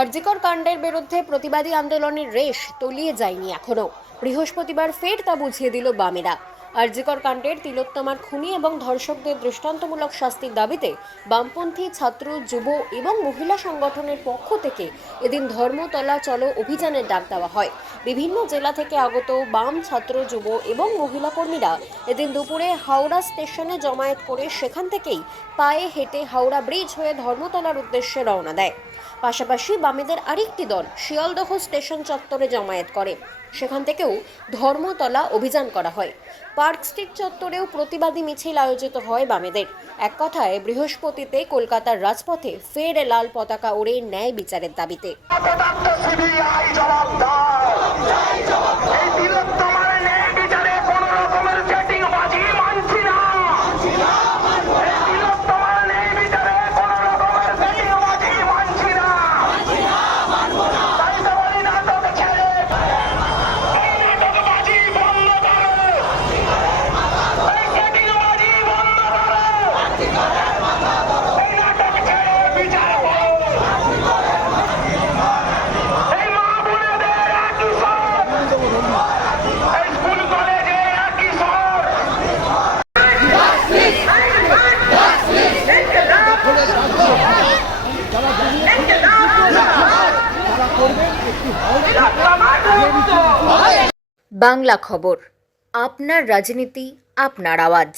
আরজিকর কাণ্ডের বিরুদ্ধে প্রতিবাদী আন্দোলনের রেশ তলিয়ে যায়নি এখনো। বৃহস্পতিবার ফের তা বুঝিয়ে দিল বামেরা। আরজিকর কাণ্ডের তিলোত্তমার খুনি এবং ধর্ষকদের দৃষ্টান্তমূলক শাস্তির দাবিতে বামপন্থী ছাত্র, যুব এবং মহিলা সংগঠনের পক্ষ থেকে এদিন ধর্মতলা চলো অভিযানের ডাক দেওয়া হয়। বিভিন্ন জেলা থেকে আগত বাম ছাত্র, যুব এবং মহিলা কর্মীরা এদিন দুপুরে হাওড়া স্টেশনে জমায়েত করে সেখান থেকেই পায়ে হেঁটে হাওড়া ব্রিজ হয়ে ধর্মতলার উদ্দেশ্যে রওনা দেয়। পাশাপাশি বামেদের আরেকটি দল শিয়ালদহ স্টেশন চত্বরে জমায়েত করে। সেখান থেকেও ধর্মতলা অভিযান করা হয়। পার্ক স্ট্রিট চত্বরেও প্রতিবাদী মিছিল আয়োজিত হয় বামেদের। এক কথায় বৃহস্পতিতে কলকাতার রাজপথে ফের লাল পতাকা ওড়ে ন্যায় বিচারের দাবিতে। বাংলা খবর, আপনার রাজনীতি, আপনার আওয়াজ।